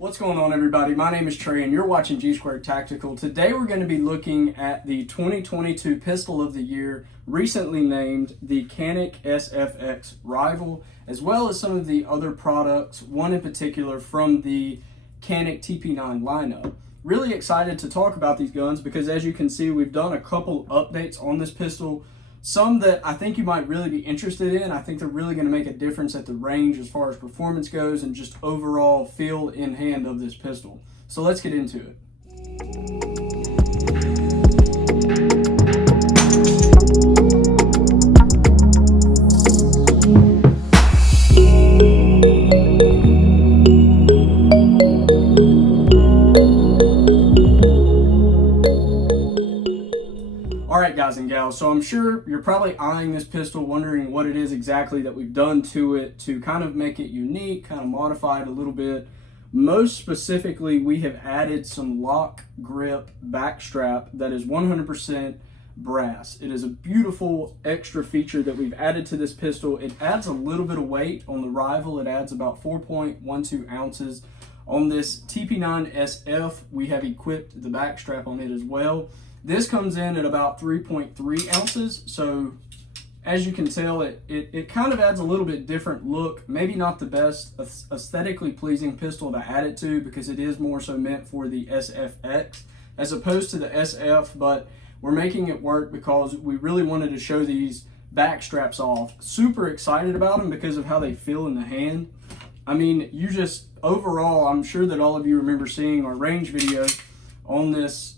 What's going on, everybody? My name is Trey and you're watching G Squared Tactical. Today we're going to be looking at the 2022 Pistol of the Year, recently named the Canik SFX RIVAL, as well as some of the other products, one in particular from the Canik TP9 lineup. Really excited to talk about these guns because, as you can see, we've done a couple updates on this pistol. Some that I think you might really be interested in. I think they're really going to make a difference at the range as far as performance goes and just overall feel in hand of this pistol. So let's get into it. Alright guys and gals, so I'm sure you're probably eyeing this pistol wondering what it is exactly that we've done to it to kind of make it unique, kind of modify it a little bit. Most specifically, we have added some LOK grip backstrap that is 100% brass. It is a beautiful extra feature that we've added to this pistol. It adds a little bit of weight on the RIVAL. It adds about 4.12 ounces. On this TP9 SF, we have equipped the backstrap on it as well. This comes in at about 3.3 ounces, so as you can tell, it kind of adds a little bit different look. Maybe not the best aesthetically pleasing pistol to add it to because it is more so meant for the SFX as opposed to the SF, but we're making it work because we really wanted to show these back straps off. Super excited about them because of how they feel in the hand. I mean, overall, I'm sure that all of you remember seeing our range video on this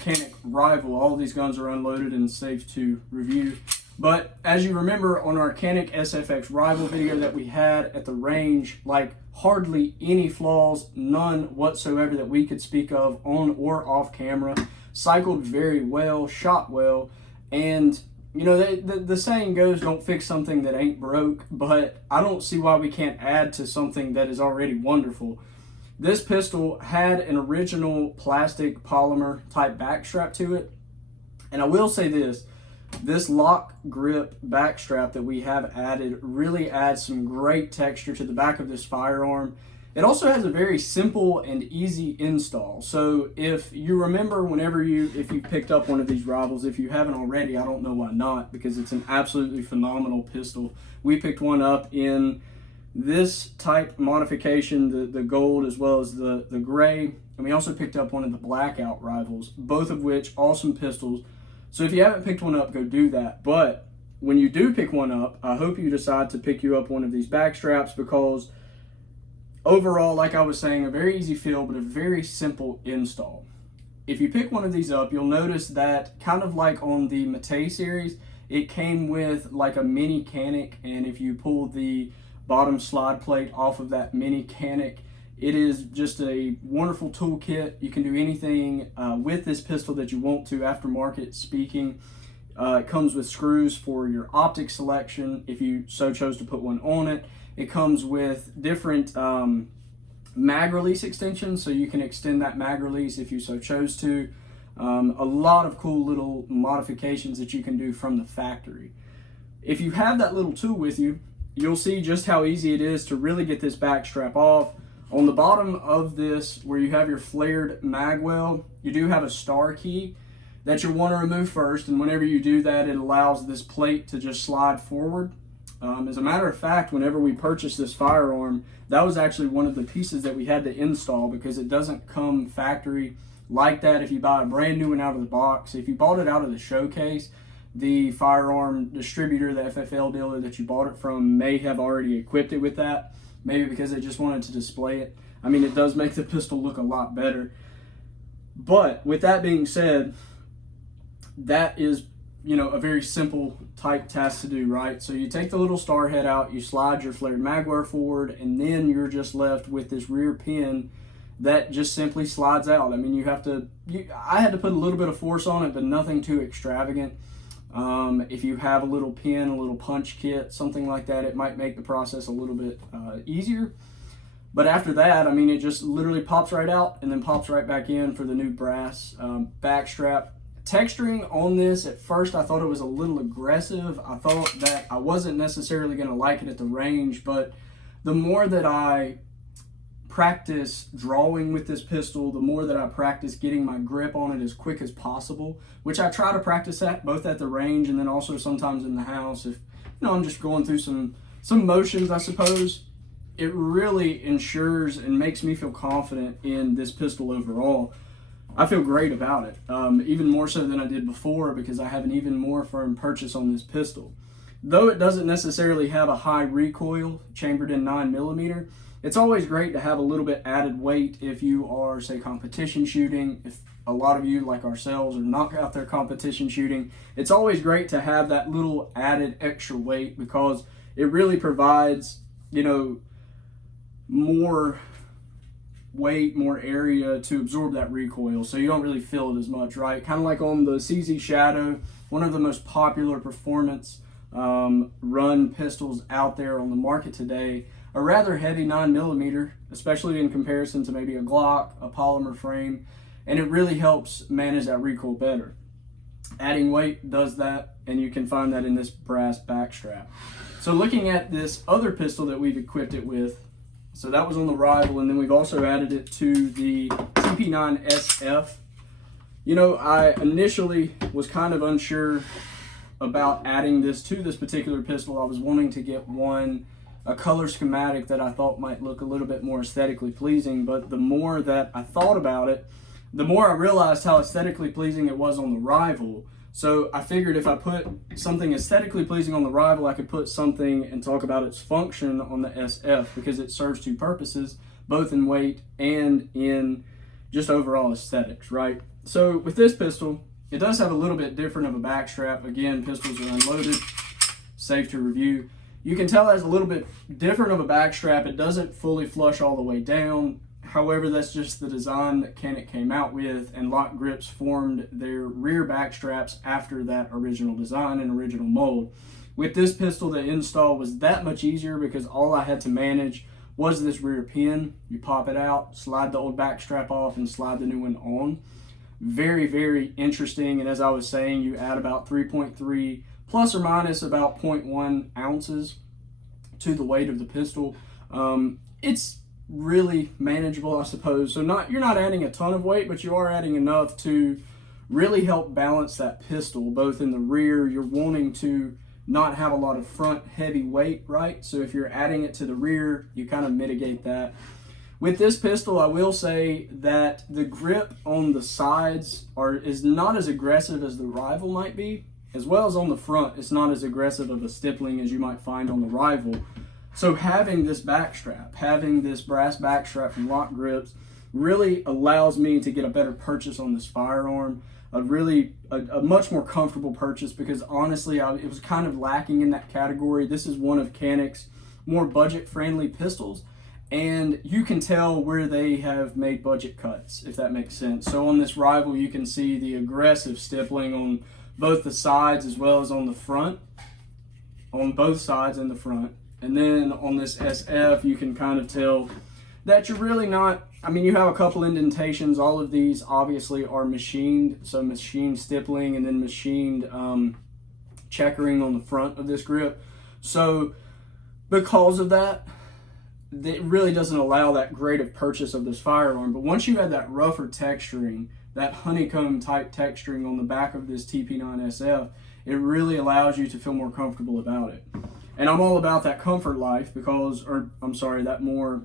Canik RIVAL. All of these guns are unloaded and safe to review. But as you remember on our Canik SFX RIVAL video that we had at the range, like hardly any flaws, none whatsoever that we could speak of on or off camera. Cycled very well, shot well, and you know, the saying goes, don't fix something that ain't broke, but I don't see why we can't add to something that is already wonderful. This pistol had an original plastic polymer type backstrap to it. And I will say this LOK grip backstrap that we have added really adds some great texture to the back of this firearm. It also has a very simple and easy install. So if you remember if you picked up one of these RIVALs, if you haven't already, I don't know why not, because it's an absolutely phenomenal pistol. We picked one up in this type modification, the gold as well as the gray, and we also picked up one of the blackout RIVALs, both of which awesome pistols. So if you haven't picked one up, go do that. But when you do pick one up, I hope you decide to pick you up one of these back straps because overall, like I was saying, a very easy feel but a very simple install. If you pick one of these up, you'll notice that kind of like on the Mate series, it came with like a mini Canik, and if you pull the bottom slide plate off of that mini Canik, it is just a wonderful toolkit. You can do anything with this pistol that you want to, aftermarket speaking. It comes with screws for your optic selection if you so chose to put one on it. It comes with different mag release extensions, so you can extend that mag release if you so chose to. A lot of cool little modifications that you can do from the factory. If you have that little tool with you, you'll see just how easy it is to really get this back strap off. On the bottom of this, where you have your flared mag well, you do have a star key that you'll want to remove first, and whenever you do that, it allows this plate to just slide forward. As a matter of fact, whenever we purchased this firearm, that was actually one of the pieces that we had to install because it doesn't come factory like that if you buy a brand new one out of the box. If you bought it out of the showcase, the firearm distributor, the FFL dealer that you bought it from, may have already equipped it with that, maybe because they just wanted to display it. I mean, it does make the pistol look a lot better. But with that being said, that is, you know, a very simple type task to do, right? So you take the little star head out, you slide your flared magwear forward, and then you're just left with this rear pin that just simply slides out. I mean, I had to put a little bit of force on it, but nothing too extravagant. If you have a little pin, a little punch kit, something like that, it might make the process a little bit easier. But after that, I mean, it just literally pops right out and then pops right back in for the new brass backstrap. Texturing on this, at first I thought it was a little aggressive. I thought that I wasn't necessarily going to like it at the range, but the more that I practice drawing with this pistol, the more that I practice getting my grip on it as quick as possible, which I try to practice at both at the range and then also sometimes in the house if I'm just going through some motions, I suppose. It really ensures and makes me feel confident in this pistol overall. I feel great about it, even more so than I did before, because I have an even more firm purchase on this pistol. Though it doesn't necessarily have a high recoil chambered in 9mm, it's always great to have a little bit added weight if you are, say, competition shooting. If a lot of you, like ourselves, are not out there competition shooting, it's always great to have that little added extra weight, because it really provides, more weight, more area to absorb that recoil, so you don't really feel it as much, right? Kind of like on the CZ Shadow, one of the most popular performance run pistols out there on the market today, a rather heavy 9mm, especially in comparison to maybe a Glock, a polymer frame, and it really helps manage that recoil better. Adding weight does that, and you can find that in this brass back strap. So looking at this other pistol that we've equipped it with, so that was on the Rival, and then we've also added it to the TP9 SF. I initially was kind of unsure about adding this to this particular pistol. I was wanting to get a color schematic that I thought might look a little bit more aesthetically pleasing, but the more that I thought about it, the more I realized how aesthetically pleasing it was on the Rival. So I figured if I put something aesthetically pleasing on the Rival, I could put something and talk about its function on the SF, because it serves two purposes, both in weight and in just overall aesthetics, right? So with this pistol, it does have a little bit different of a back strap. Again, pistols are unloaded, safe to review. You can tell it has a little bit different of a back strap. It doesn't fully flush all the way down. However, that's just the design that Canik came out with, and LOK Grips formed their rear back straps after that original design and original mold. With this pistol, the install was that much easier because all I had to manage was this rear pin. You pop it out, slide the old back strap off, and slide the new one on. Very, very interesting, and as I was saying, you add about 3.3 plus or minus about 0.1 ounces to the weight of the pistol. It's really manageable, I suppose. So you're not adding a ton of weight, but you are adding enough to really help balance that pistol, both in the rear. You're wanting to not have a lot of front heavy weight, right? So if you're adding it to the rear, you kind of mitigate that. With this pistol, I will say that the grip on the sides is not as aggressive as the Rival might be, as well as on the front. It's not as aggressive of a stippling as you might find on the Rival. So having this back strap, having this brass back strap from LOK Grips, really allows me to get a better purchase on this firearm, a much more comfortable purchase, because honestly, it was kind of lacking in that category. This is one of Canik's more budget-friendly pistols, and you can tell where they have made budget cuts, if that makes sense. So on this Rival, you can see the aggressive stippling on both the sides as well as on the front, on both sides and the front. And then on this SF, you can kind of tell that you're really not, you have a couple indentations. All of these obviously are machined, so machined stippling and then machined checkering on the front of this grip. So because of that, it really doesn't allow that great of purchase of this firearm. But once you add that rougher texturing, that honeycomb type texturing on the back of this TP9 SF, it really allows you to feel more comfortable about it. And I'm all about that comfort life that more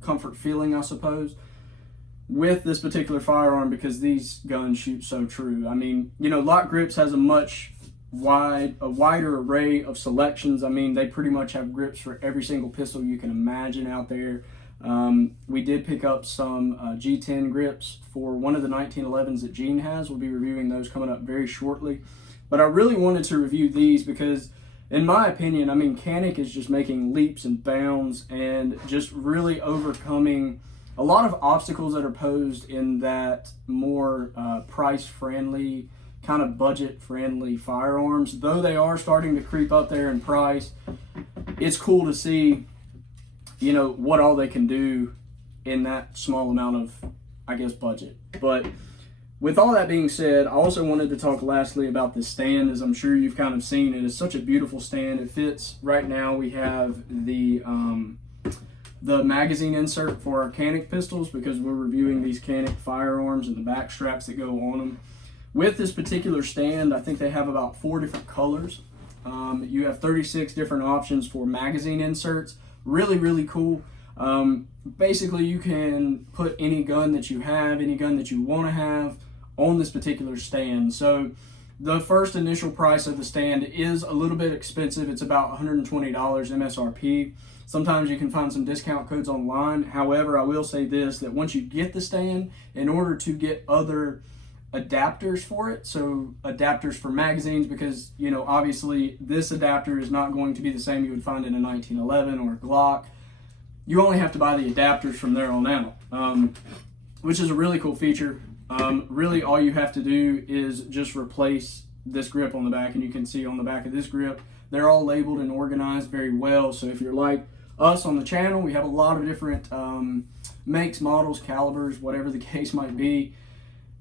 comfort feeling, I suppose, with this particular firearm, because these guns shoot so true. LOK Grips has a wider array of selections. They pretty much have grips for every single pistol you can imagine out there. We did pick up some G10 grips for one of the 1911s that Gene has. We'll be reviewing those coming up very shortly. But I really wanted to review these because, in my opinion, Canik is just making leaps and bounds and just really overcoming a lot of obstacles that are posed in that more price-friendly, kind of budget-friendly firearms. Though they are starting to creep up there in price, it's cool to see, what all they can do in that small amount of, budget. But with all that being said, I also wanted to talk lastly about this stand. As I'm sure you've kind of seen, it is such a beautiful stand. It fits. Right now we have the the magazine insert for our Canik pistols, because we're reviewing these Canik firearms and the back straps that go on them. With this particular stand, I think they have about 4 different colors. You have 36 different options for magazine inserts. Really, really cool. Basically, you can put any gun that you have, any gun that you want to have on this particular stand. So the first initial price of the stand is a little bit expensive. It's about $120 MSRP. Sometimes you can find some discount codes online. However, I will say this, that once you get the stand, in order to get other adapters for it, so adapters for magazines, because you know obviously this adapter is not going to be the same you would find in a 1911 or a Glock. You only have to buy the adapters from there on out, which is a really cool feature. Really all you have to do is just replace this grip on the back, and you can see on the back of this grip they're all labeled and organized very well. So if you're like us on the channel, we have a lot of different makes, models, calibers, whatever the case might be,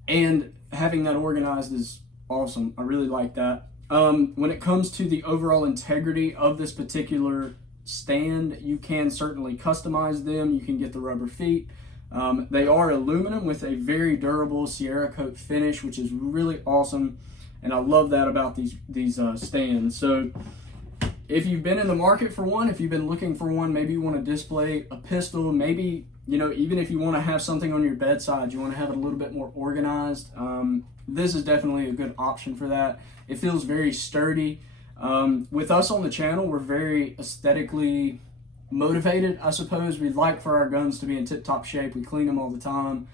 and having that organized is awesome. I really like that. When it comes to the overall integrity of this particular stand, you can certainly customize them. You can get the rubber feet. They are aluminum with a very durable Sierra coat finish, which is really awesome, and I love that about these stands. So if you've been in the market for one, if you've been looking for one, maybe you want to display a pistol, maybe, you know, even if you want to have something on your bedside, you want to have it a little bit more organized, this is definitely a good option for that. It feels very sturdy. With us on the channel, we're very aesthetically motivated, I suppose. We'd like for our guns to be in tip-top shape. We clean them all the time.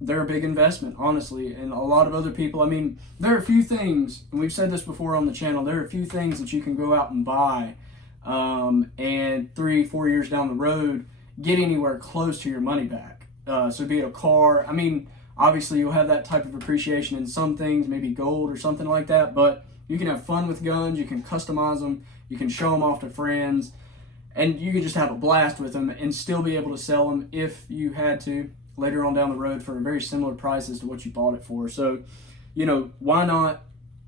They're a big investment, honestly, and a lot of other people, I mean, there are a few things, and we've said this before on the channel, there are a few things that you can go out and buy and 3-4 years down the road get anywhere close to your money back. So be it a car, I mean, obviously you'll have that type of appreciation in some things, maybe gold or something like that, but you can have fun with guns, you can customize them, you can show them off to friends, and you can just have a blast with them and still be able to sell them if you had to later on down the road for a very similar price as to what you bought it for. So, you know, why not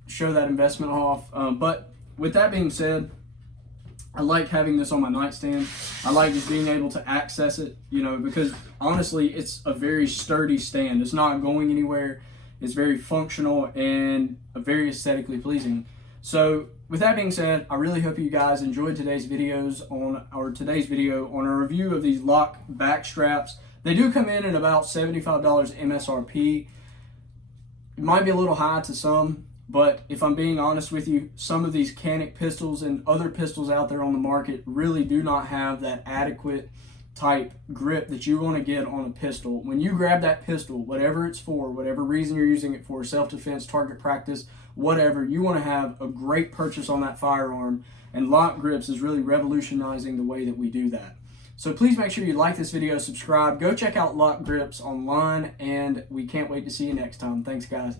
show that investment off? But with that being said, I like having this on my nightstand. I like just being able to access it, you know, because honestly, it's a very sturdy stand. It's not going anywhere. It's very functional and very aesthetically pleasing. So with that being said, I really hope you guys enjoyed today's video on our review of these LOK back straps. They do come in at about $75 MSRP. It might be a little high to some, but if I'm being honest with you, some of these Canik pistols and other pistols out there on the market really do not have that adequate type grip that you want to get on a pistol. When you grab that pistol, whatever it's for, whatever reason you're using it for, self-defense, target practice, whatever, you want to have a great purchase on that firearm, and LOK Grips is really revolutionizing the way that we do that. So please make sure you like this video, subscribe, go check out LOK Grips online, and we can't wait to see you next time. Thanks, guys.